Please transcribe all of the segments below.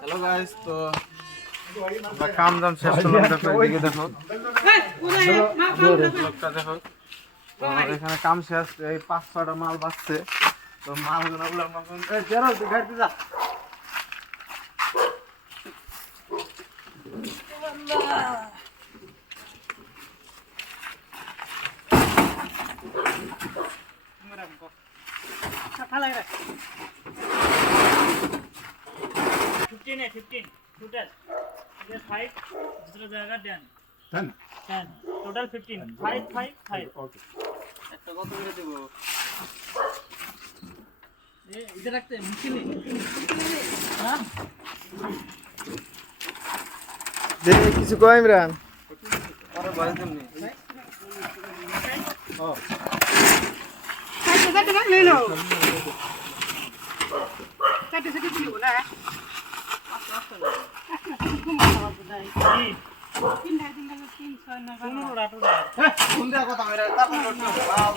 Hello guys, তো আমরা কাম দাম শেষ করলাম। দেখো এদিকে দেখো, লোকটা দেখো। তো এখানে কাম শেষ, এই 5-6টা মাল বাঁচছে। তো মালগুলো গাড়িতে যা। टोटल 5 दूसरा जगह 10 टोटल 15 5 5 5 ওকে, একটা কত করে দেব? ये इधर रखते हैं मुश्किल है हां দে কিছু কয় ইমরান। আরে বাড়ি দেন নি। ও চারটে ভাগ নিয়ে নাও। চারটে দিও না। কোন দেয়া কথা মেরে তারপর বাল।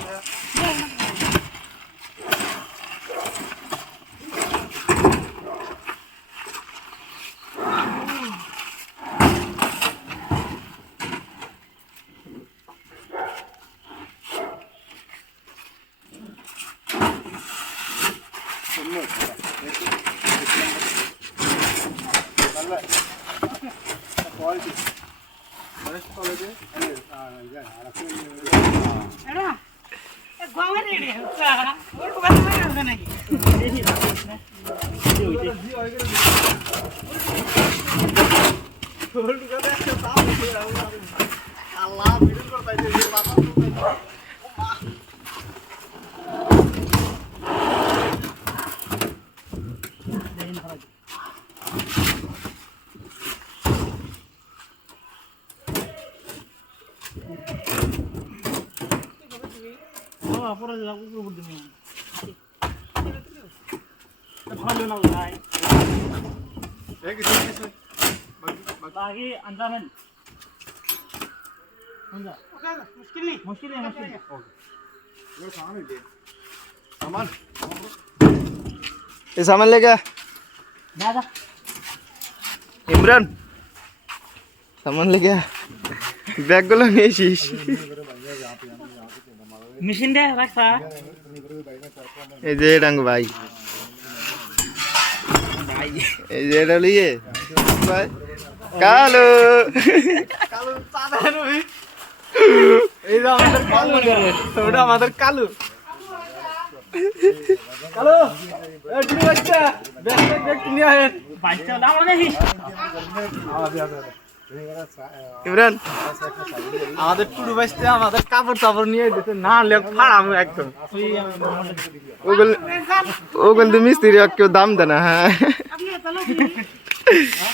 बाकी अंजामन मुश्किल है सामान এ সামান লেগা दादा ইমরান, সামান লেগা ব্যাগগুলো নিয়েছিস? मशीन दे रखा এই যে ডাঙ্গু ভাই, এই যে এটা লিয়ে ভাই কালো কালু চাঁদা নই। এই যে আমাদের কালু, ওটা আমাদের কালু। কালু এ ঠিক আছে, ব্যাগ নিয়ে আয়। बाइक दाम नहीं ইমরান আমাদের টুডু বাইসতে আমাদের কাপড় চাপড় নিয়ে দিতে না লেখ ফাড়াম একদম। ওগুলো তো মিস্ত্রি কেউ দাম দেয় না। হ্যাঁ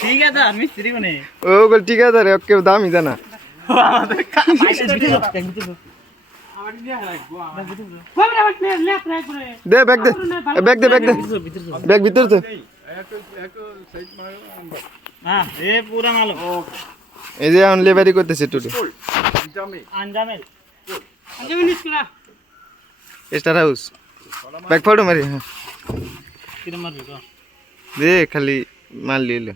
ठीक है था मिस्त्री बने ওগুলো ঠিক আছে রে, কেউ দামই দেয় না। আমাদের দে ব্যাগ দে, ব্যাগ দে, ব্যাগ দে, ব্যাগ ভিতর তো। हां ये पूरा मालूम এই যে এখন লেবারি করতেছে টুটু अंजामेल স্টার হাউস। ব্যাগ ফটো মারি। হ্যাঁ किधर मर गया দে খালি মাল লিলে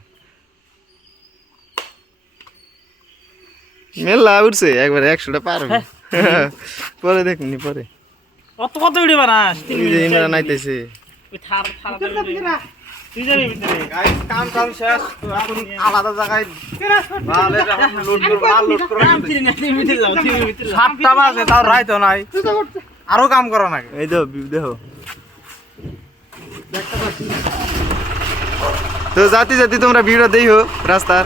মেলা উঠছে একবারে 100টা পার হবে। পরে দেখনি পরে কত ভিডিও বানাস এই যে ইমরান আইতেছে। ওই থার থার তুই যাবি ভিতরে গাইস কাম শেষ। তো এখন আলাদা জায়গায় মাল লোড করে মাল লোড করে কাম চিনি না তুই ভিতরে যাও তুই ভিতরে যাও 7টা বাজে তাও রাইতো নাই, আরো কাম করা নাকি। এই তো দেখো তো জাতি জাতি তোমরা ভিডিও দেইও রাস্তার।